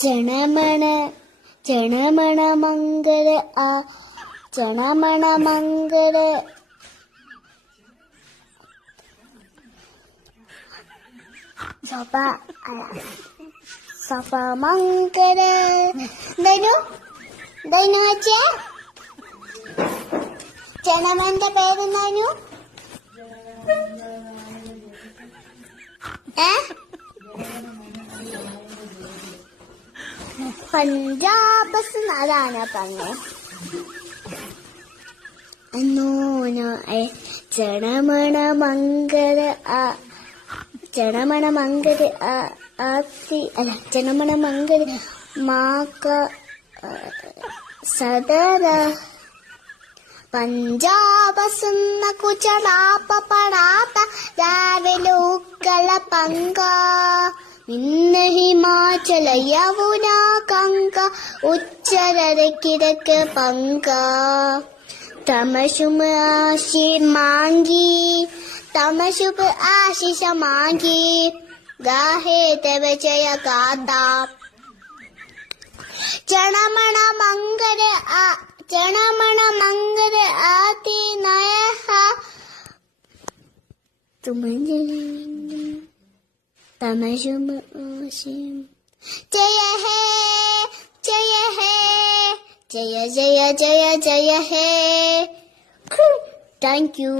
ജനമണ ജനമണ മംഗള ആ ജനമണ മംഗള സഭ സഭ മംഗള ധനു ധനു വച്ചേ ജനമന്റെ പേരെന്താനു പഞ്ചാബസ് അതാണ് പറഞ്ഞേ ജനമണ മംഗള ജനമണ മംഗള ആത്തി അല്ല ജനമണ മംഗള മാക സദര പഞ്ചാബസുന്ന കുചലാപ പടാത്ത രാവിലെ ഉക്കള പങ്ക ഇന്ന് ഹിമാചല യമുന കങ്ക ഉച്ചരര കിഴക്ക് പങ്ക തമശുമ ആശി മാങ്കി തമശുഭ ആശിഷ മാങ്കി ഗാഹേ തവ ജയ ഗാഥ ജനമണ മംഗള ജനമണ മംഗള ആതി നയ തമശുഭ ആശി ജയ ഹേ ജയ ഹേ ജയ ജയ ജയ ജയ ഹേ. Thank U.